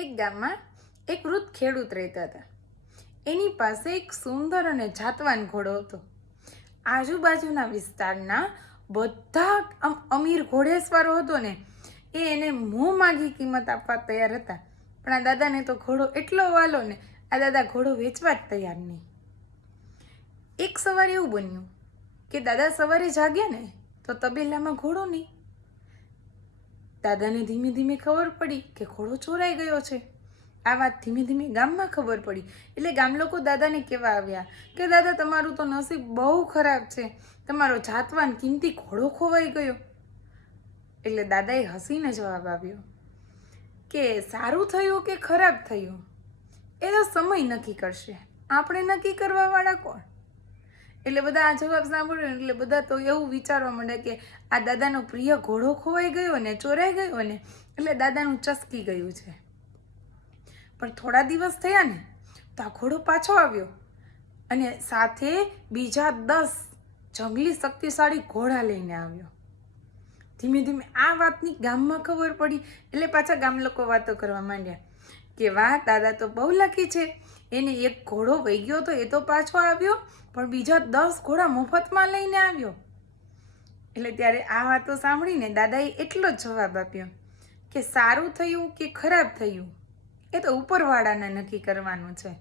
એક ગામમાં એક વૃદ્ધ ખેડૂત રહેતા હતા. એની પાસે એક સુંદર અને જાતવાન ઘોડો હતો. આજુબાજુના વિસ્તારના બધા અમીર ઘોડેસવારો હતો ને એ એને મોં માગી કિંમત આપવા તૈયાર હતા. પણ આ દાદાને તો ઘોડો એટલો વાલો ને આ દાદા ઘોડો વેચવા જ તૈયાર નહીં. એક સવારે એવું બન્યું કે દાદા સવારે જાગ્યા ને તો તબેલામાં ઘોડો નહીં. દાદાને ધીમે ધીમે ખબર પડી કે ઘોડો ચોરાઈ ગયો છે. આ વાત ધીમે ધીમે ગામમાં ખબર પડી એટલે ગામ લોકો દાદાને કહેવા આવ્યા કે દાદા તમારું તો નસીબ બહુ ખરાબ છે, તમારો જાતવાન કિંમતી ઘોડો ખોવાઈ ગયો. એટલે દાદાએ હસીને જવાબ આપ્યો કે સારું થયું કે ખરાબ થયું એ તો સમય નક્કી કરશે, આપણે નક્કી કરવાવાળા કોણ? એટલે બધા આ જવાબ સાંભળ્યો એટલે બધા તો એવું વિચારવા માંડ્યા કે આ દાદાનો પ્રિય ઘોડો ખોવાઈ ગયો ને ચોરાઈ ગયો ને એટલે દાદાનું ચસકી ગયું છે. પણ થોડા દિવસ થયા ને તો આ ઘોડો પાછો આવ્યો અને સાથે બીજા 10 જંગલી શક્તિશાળી ઘોડા લઈને આવ્યો. ધીમે ધીમે આ વાતની ગામમાં ખબર પડી એટલે પાછા ગામ લોકો વાતો કરવા માંડ્યા કે વાહ, દાદા તો બહુ લકી છે, એને એક ઘોડો વહી ગયો તો એ તો પાછો આવ્યો પણ બીજા 10 ઘોડા મફતમાં લઈને આવ્યો. એટલે ત્યારે આ વાતો સાંભળીને દાદાએ એટલો જ જવાબ આપ્યો કે સારું થયું કે ખરાબ થયું એ તો ઉપરવાળાને નક્કી કરવાનું છે.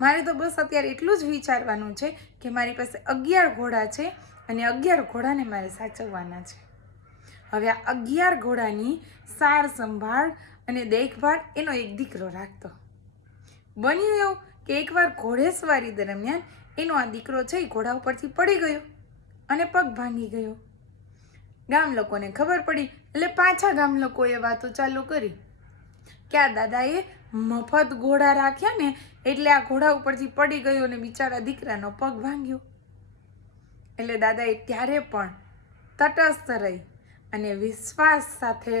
મારે તો બસ અત્યારે એટલું જ વિચારવાનું છે કે મારી પાસે 11 ઘોડા છે અને 11 ઘોડાને મારે સાચવવાના છે. હવે આ 11 ઘોડાની સાર સંભાળ અને દેખભાળ એનો એક દીકરો રાખતો. બન્યું એવું કે એકવાર ઘોડેસવારી દરમિયાન એનો આ દીકરો છે એ ઘોડા ઉપરથી પડી ગયો અને પગ ભાંગી ગયો. ગામ લોકોને ખબર પડી એટલે પાછા ગામ લોકોએ વાતો ચાલુ કરી કે આ દાદાએ મફત ઘોડા રાખ્યા ને એટલે આ ઘોડા ઉપરથી પડી ગયો અને બિચારા દીકરાનો પગ ભાંગ્યો. એટલે દાદાએ ત્યારે પણ તટસ્થ રહી અને વિશ્વાસ સાથે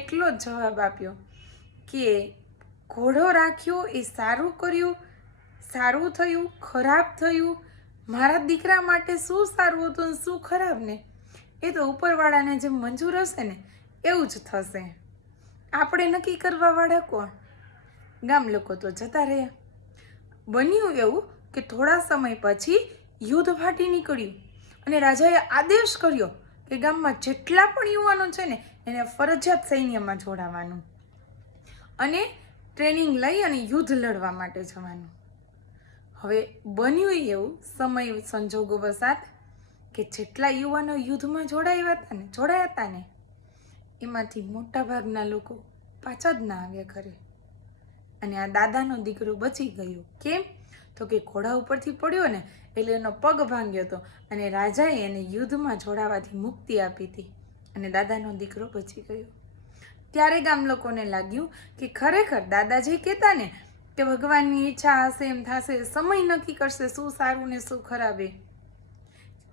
એટલો જ જવાબ આપ્યો કે ઘોડો રાખ્યો એ સારું કર્યું, સારું થયું, ખરાબ થયું, મારા દીકરા માટે શું સારું હતું ને શું ખરાબ ને એ તો ઉપરવાળાને જેમ મંજૂર હશે ને એવું જ થશે. આપણે નક્કી કરવાવાળા કોણ? ગામ લોકો તો જતા રહ્યા. બન્યું એવું કે થોડા સમય પછી યુદ્ધ ફાટી નીકળ્યું અને રાજાએ આદેશ કર્યો કે ગામમાં જેટલા પણ યુવાનો છે ને એને ફરજિયાત સૈન્યમાં જોડાવાનું અને ટ્રેનિંગ લઈ અને યુદ્ધ લડવા માટે જવાનું. હવે બન્યું એવું સમય સંજોગો વસાત કે જેટલા યુવાનો યુદ્ધમાં જોડાયા હતા ને એમાંથી મોટા ભાગના લોકો પાછા જ ના આવ્યા ઘરે. અને આ દાદાનો દીકરો બચી ગયો. કેમ? તો કે ઘોડા ઉપરથી પડ્યો ને એટલે એનો પગ ભાંગ્યો હતો અને રાજાએ એને યુદ્ધમાં જોડાવાથી મુક્તિ આપી હતી અને દાદાનો દીકરો બચી ગયો. ત્યારે ગામ લોકોને લાગ્યું કે ખરેખર દાદાજી કહેતા ને કે ભગવાનની ઈચ્છા હશે એમ થશે, સમય નક્કી કરશે શું સારું ને શું ખરાબ.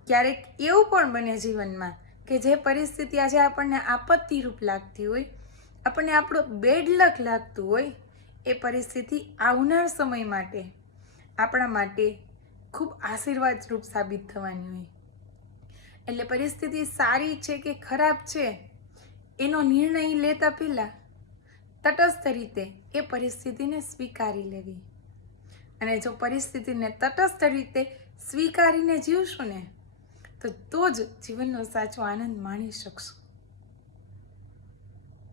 ક્યારેક એવું પણ બને જીવનમાં કે જે પરિસ્થિતિ આજે આપણને આપત્તિરૂપ લાગતી હોય, આપણને આપણો બેડ લક લાગતું હોય, એ પરિસ્થિતિ આવનાર સમય માટે આપણા માટે ખૂબ આશીર્વાદરૂપ સાબિત થવાની હોય. એટલે પરિસ્થિતિ સારી છે કે ખરાબ છે એનો નિર્ણય લેતા પહેલાં તટસ્થ રીતે એ પરિસ્થિતિને સ્વીકારી લેવી. અને જો પરિસ્થિતિને તટસ્થ રીતે સ્વીકારીને જીવશું ને તો જ જીવનનો સાચો આનંદ માણી શકશું.